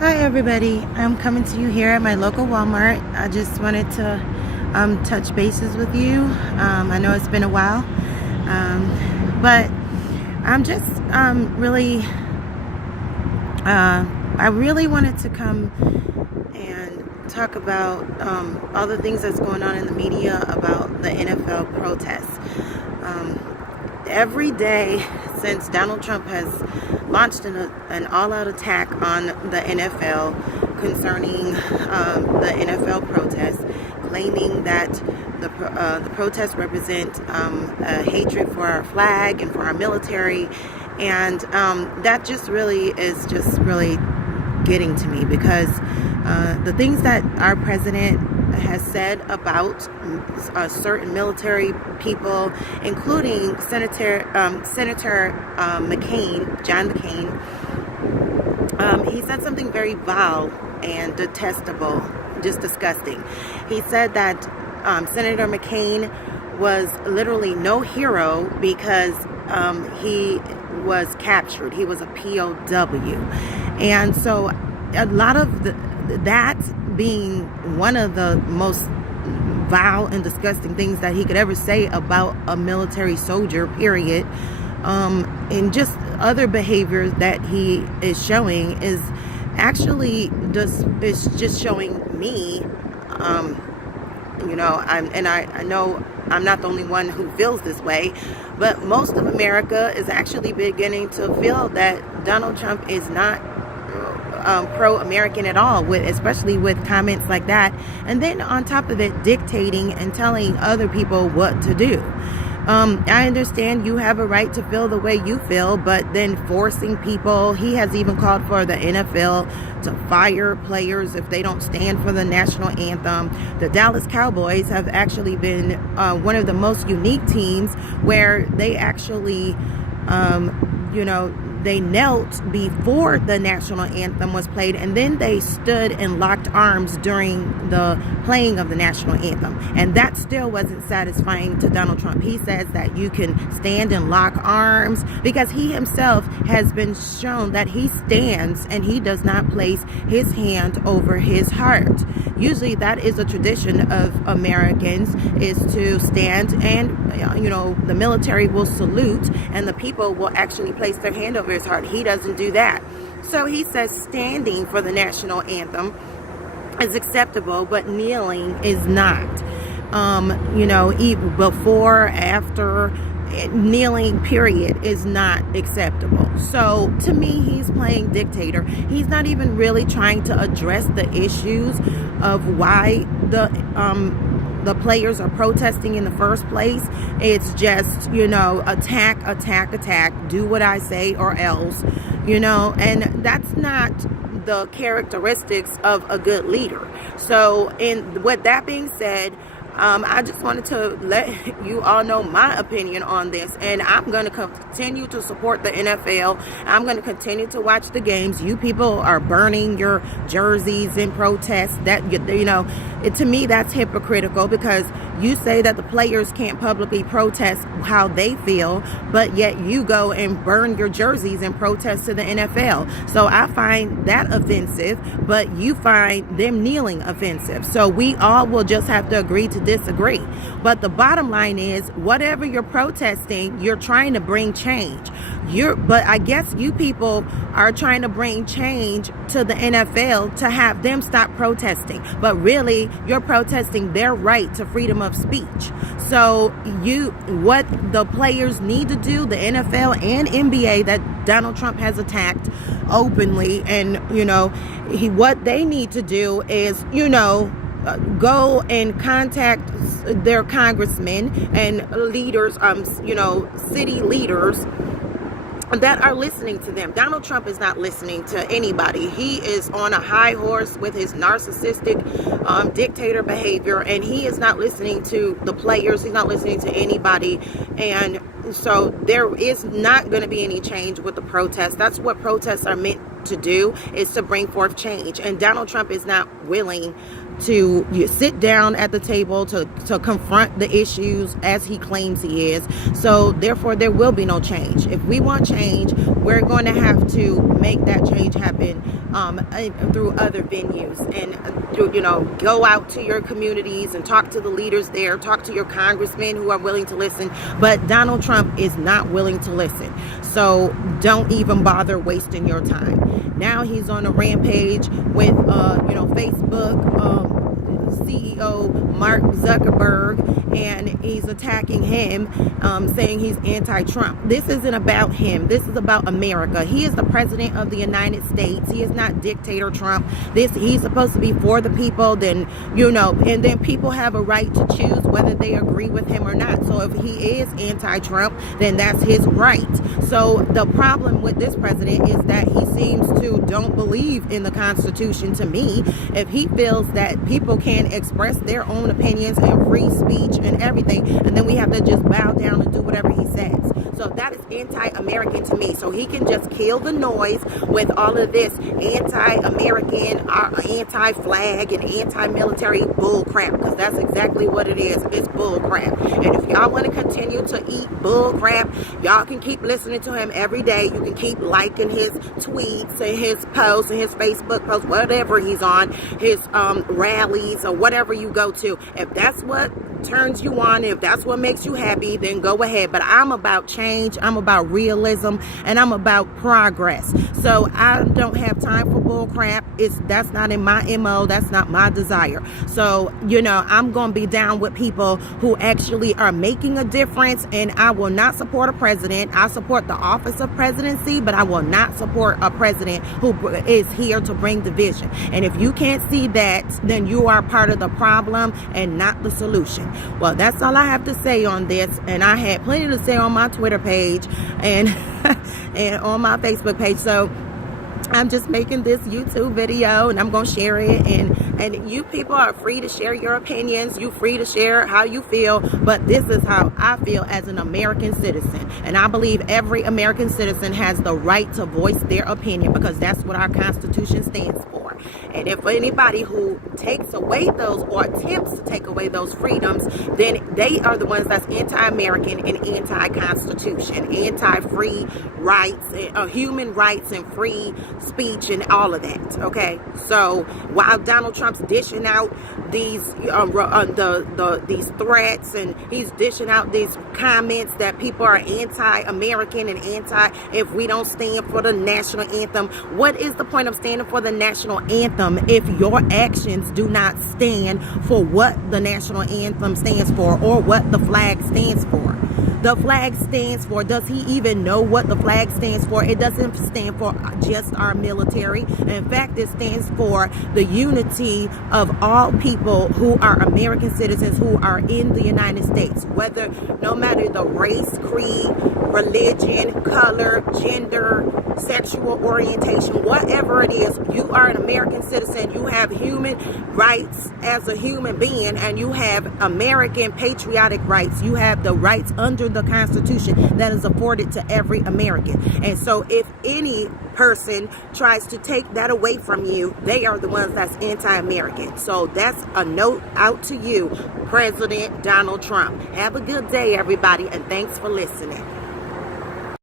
Hi everybody, I'm coming to you here at my local Walmart. I just wanted to touch bases with you. I know it's been a while, but I'm just I really wanted to come and talk about all the things that's going on in the media about the NFL protests. Every day since Donald Trump has launched an all-out attack on the NFL concerning the NFL protests, claiming that the protests represent a hatred for our flag and for our military, and that just really is just really getting to me, because the things that our president has said about certain military people, including Senator McCain, John McCain, he said something very vile and detestable, just disgusting. He said that Senator McCain was literally no hero because he was captured. He was a POW. And so a lot of that being one of the most vile and disgusting things that he could ever say about a military soldier, period. And just other behaviors that he is showing is actually just showing me, I know I'm not the only one who feels this way, but most of America is actually beginning to feel that Donald Trump is not pro-American at all, especially with comments like that, and then on top of it, dictating and telling other people what to do. I understand you have a right to feel the way you feel, but then forcing people. He has even called for the NFL to fire players if they don't stand for the national anthem. The Dallas Cowboys have actually been one of the most unique teams where they actually, they knelt before the national anthem was played, and then they stood and locked arms during the playing of the national anthem. And that still wasn't satisfying to Donald Trump. He says that you can stand and lock arms because he himself has been shown that he stands and he does not place his hand over his heart. Usually that is a tradition of Americans, is to stand and, the military will salute and the people will actually place their hand over his heart. He doesn't do that. So he says standing for the national anthem is acceptable, but kneeling is not. Even before, after, kneeling period is not acceptable. So to me, he's playing dictator. He's not even really trying to address the issues of why the players are protesting in the first place. It's just, attack, do what I say or else, and that's not the characteristics of a good leader. So with that being said, I just wanted to let you all know my opinion on this, and I'm going to continue to support the NFL. I'm going to continue to watch the games. You people are burning your jerseys in protest. That, to me, that's hypocritical, because you say that the players can't publicly protest how they feel, but yet you go and burn your jerseys in protest to the NFL. So I find that offensive, but you find them kneeling offensive. So we all will just have to agree to disagree. But the bottom line is, whatever you're protesting, you're trying to bring change. But I guess you people are trying to bring change to the NFL to have them stop protesting. But really, you're protesting their right to freedom of speech. So what the players need to do, the NFL and NBA that Donald Trump has attacked openly, and what they need to do is go and contact their congressmen and leaders, city leaders that are listening to them. Donald Trump is not listening to anybody. He is on a high horse with his narcissistic dictator behavior, and he is not listening to the players. He's not listening to anybody. And so there is not going to be any change with the protests. That's what protests are meant to do, is to bring forth change. And Donald Trump is not willing to sit down at the table to confront the issues as he claims he is. So therefore, there will be no change. If we want change, we're going to have to make that change happen through other venues, and go out to your communities and talk to the leaders there, talk to your congressmen who are willing to listen. But Donald Trump is not willing to listen, so don't even bother wasting your time. Now he's on a rampage with Facebook CEO Mark Zuckerberg, and he's attacking him, saying he's anti-Trump. This isn't about him. This is about America. He is the president of the United States. He is not dictator Trump. He's supposed to be for the people. Then and then people have a right to choose whether they agree with him or not. So if he is anti-Trump, then that's his right. So the problem with this president is that he seems to don't believe in the Constitution. To me, if he feels that people can express their own opinions and free speech and everything, and then we have to just bow down and do whatever he says. So that is anti-American to me. So he can just kill the noise with all of this anti-American, anti-flag, and anti-military bull crap, because that's exactly what it is. It's bull crap. And if y'all want to continue to eat bull crap, y'all can keep listening to him every day. You can keep liking his tweets and his posts and his Facebook posts, whatever he's on, his rallies or whatever you go to. If that's what turns you on, if that's what makes you happy, then go ahead. But I'm about change, I'm about realism, and I'm about progress. So I don't have time for bull crap. That's not in my MO. That's not my desire. So I'm gonna be down with people who actually are making a difference, and I will not support a president. I support the office of presidency, but I will not support a president who is here to bring division. And if you can't see that, then you are part of the problem and not the solution. Well, that's all I have to say on this, and I had plenty to say on my Twitter page and and on my Facebook page. So I'm just making this YouTube video, and I'm going to share it, and you people are free to share your opinions. You're free to share how you feel, but this is how I feel as an American citizen, and I believe every American citizen has the right to voice their opinion, because that's what our Constitution stands for. And if anybody who takes away those or attempts to take away those freedoms, then they are the ones that's anti-American and anti-Constitution, anti-free rights, human rights and free speech and all of that. Okay, so while Donald Trump's dishing out these these threats, and he's dishing out these comments that people are anti-American and if we don't stand for the national anthem, what is the point of standing for the national anthem if your actions do not stand for what the national anthem stands for or what the flag stands for? The flag stands for, does he even know what the flag stands for? It doesn't stand for just our military. In fact, it stands for the unity of all people who are American citizens who are in the United States, no matter the race, creed, religion, color, gender, sexual orientation, whatever it is. You are an American citizen. You have human rights as a human being, and you have American patriotic rights. You have the rights under the Constitution that is afforded to every American. And so if any person tries to take that away from you, they are the ones that's anti-American. So that's a note out to you, President Donald Trump. Have a good day, everybody, and thanks for listening.